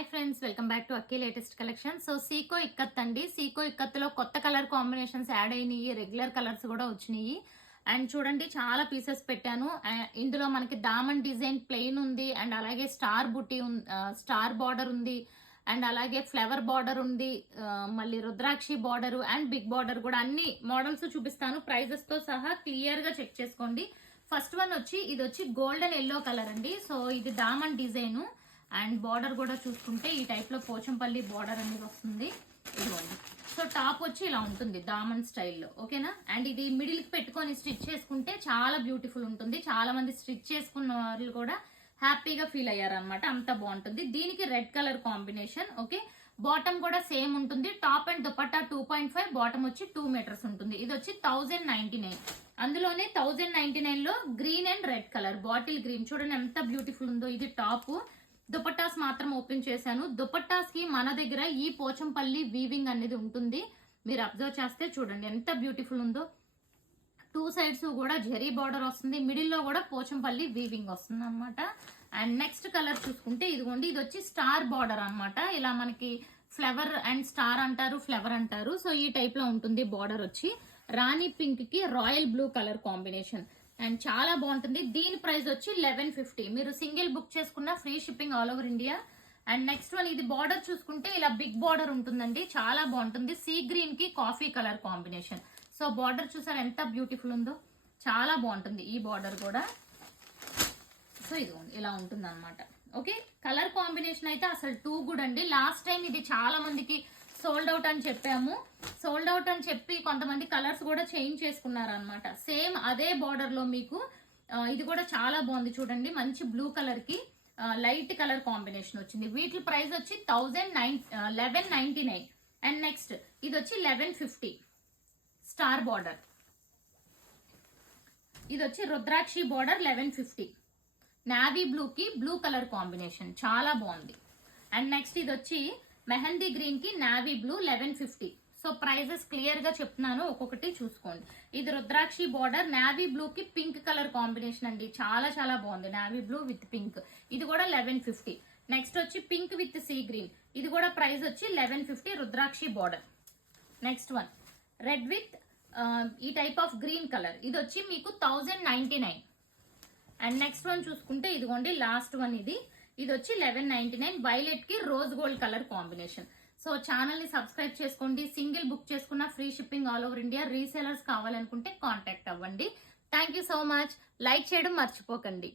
Hi friends, welcome back to Akki latest collection. So Seeko ikat అండి. సీకో ఇక్కత్లో కొత్త colour combinations add అయినాయి, regular colours కూడా వచ్చినాయి. అండ్ చూడండి, చాలా పీసెస్ పెట్టాను. ఇందులో మనకి దామన్ డిజైన్ ప్లెయిన్ ఉంది, అండ్ అలాగే స్టార్ బుట్టి స్టార్ బార్డర్ ఉంది, అండ్ అలాగే ఫ్లవర్ బార్డర్ ఉంది, మళ్ళీ Rudrakshi border and big border కూడా అన్ని మోడల్స్ చూపిస్తాను. ప్రైజెస్ తో సహా క్లియర్ గా చెక్ చేసుకోండి. ఫస్ట్ వన్ ఇది వచ్చి గోల్డెన్ ఎల్లో కలర్ అండి. సో ఇది దామన్ డిజైన్ అండ్ బార్డర్ కూడా చూసుకుంటే ఈ టైప్ లో పోచంపల్లి బార్డర్ అనేది వస్తుంది. ఇదిగోండి. సో టాప్ వచ్చి ఇలా ఉంటుంది దామన్ స్టైల్లో, ఓకేనా. అండ్ ఇది మిడిల్ కి పెట్టుకొని స్టిచ్ చేసుకుంటే చాలా బ్యూటిఫుల్ ఉంటుంది. చాలా మంది స్టిచ్ చేసుకున్న వాళ్ళు కూడా హ్యాపీగా ఫీల్ అయ్యారు అనమాట, అంత బాగుంటుంది. దీనికి red colour combination, okay. Bottom కూడా సేమ్ ఉంటుంది. టాప్ అండ్ దుపట్టా 2.5, బాటమ్ వచ్చి 2 మీటర్స్ ఉంటుంది. ఇది వచ్చి 1099. అందులోనే 1099 లో green and red colour bottle green చూడండి ఎంత బ్యూటిఫుల్ ఉందో. ఇది టాప్. దుపట్టాస్ మాత్రం ఓపెన్ చేశాను. దుపట్టాస్ కి మన దగ్గర ఈ పోచంపల్లి వీవింగ్ అనేది ఉంటుంది. మీరు అబ్జర్వ్ చేస్తే చూడండి ఎంత బ్యూటిఫుల్ ఉందో. 2 సైడ్స్ కూడా జెరీ బార్డర్ వస్తుంది, మిడిల్ లో కూడా పోచంపల్లి వీవింగ్ వస్తుంది అనమాట. అండ్ నెక్స్ట్ కలర్ చూసుకుంటే ఇదిగోండి, ఇది వచ్చి స్టార్ బార్డర్ అనమాట. ఇలా మనకి ఫ్లవర్ అండ్ స్టార్ అంటారు, ఫ్లవర్ అంటారు. సో ఈ టైప్ లో ఉంటుంది బార్డర్ వచ్చి. రాణి పింక్ కి royal blue colour combination and చాలా బాగుంటుంది. దీని ప్రైస్ వచ్చి 1150. మీరు సింగిల్ బుక్ చేసుకున్న free shipping all over India. And next one, ఇది బార్డర్ చూసుకుంటే ఇలా బిగ్ బార్డర్ ఉంటుందండి, చాలా బాగుంటుంది. సీ గ్రీన్ కి coffee colour combination. So border చూసారు ఎంత బ్యూటిఫుల్ ఉందో, చాలా బాగుంటుంది ఈ బార్డర్ కూడా. సో ఇదిగోండి ఇలా ఉంటుంది అనమాట, ఓకే. కలర్ కాంబినేషన్ అయితే అసలు టూ గుడ్ అండి. లాస్ట్ టైం ఇది చాలా మందికి సోల్డ్ అవుట్ అని చెప్పాము. సోల్డ్ అవుట్ అని చెప్పి కొంతమంది కలర్స్ కూడా చేంజ్ చేసుకున్నారు అనమాట. సేమ్ అదే బార్డర్ లో మీకు ఇది కూడా చాలా బాగుంది చూడండి. మంచి బ్లూ కలర్ కి లైట్ కలర్ కాంబినేషన్ వచ్చింది. వీటి ప్రైస్ వచ్చి 1199. అండ్ నెక్స్ట్ ఇది వచ్చి 1150 స్టార్ బార్డర్. ఇది వచ్చి రుద్రాక్షి బార్డర్ 1150. నావీ బ్లూ కి బ్లూ కలర్ కాంబినేషన్ చాలా బాగుంది. అండ్ నెక్స్ట్ ఇది వచ్చి మెహందీ గ్రీన్ కి navy blue 1150. So prices clear గా చెప్తున్నాను, ఒక్కొక్కటి చూసుకోండి. ఇది రుద్రాక్షి బార్డర్ నావీ బ్లూ కి పింక్ కలర్ కాంబినేషన్ అండి, చాలా చాలా బాగుంది. నావీ బ్లూ విత్ పింక్, ఇది కూడా 1150. నెక్స్ట్ వచ్చి పింక్ విత్ సీ గ్రీన్, ఇది కూడా ప్రైస్ వచ్చి 1150 Rudrakshi border. Next one red with ఈ టైప్ ఆఫ్ గ్రీన్ కలర్, ఇది వచ్చి మీకు 1099. అండ్ నెక్స్ట్ వన్ చూసుకుంటే ఇదిగోండి లాస్ట్ వన్, ఇది వచ్చి 1199 వైలెట్ కి rose gold colour combination. So channel ని సబ్స్క్రైబ్ చేసుకోండి. సింగిల్ బుక్ చేసుకున్న free shipping all over India. Resellers కావాలనుకుంటే కాంటాక్ట్ అవ్వండి. Thank you so much. Like చేయడం మర్చిపోకండి.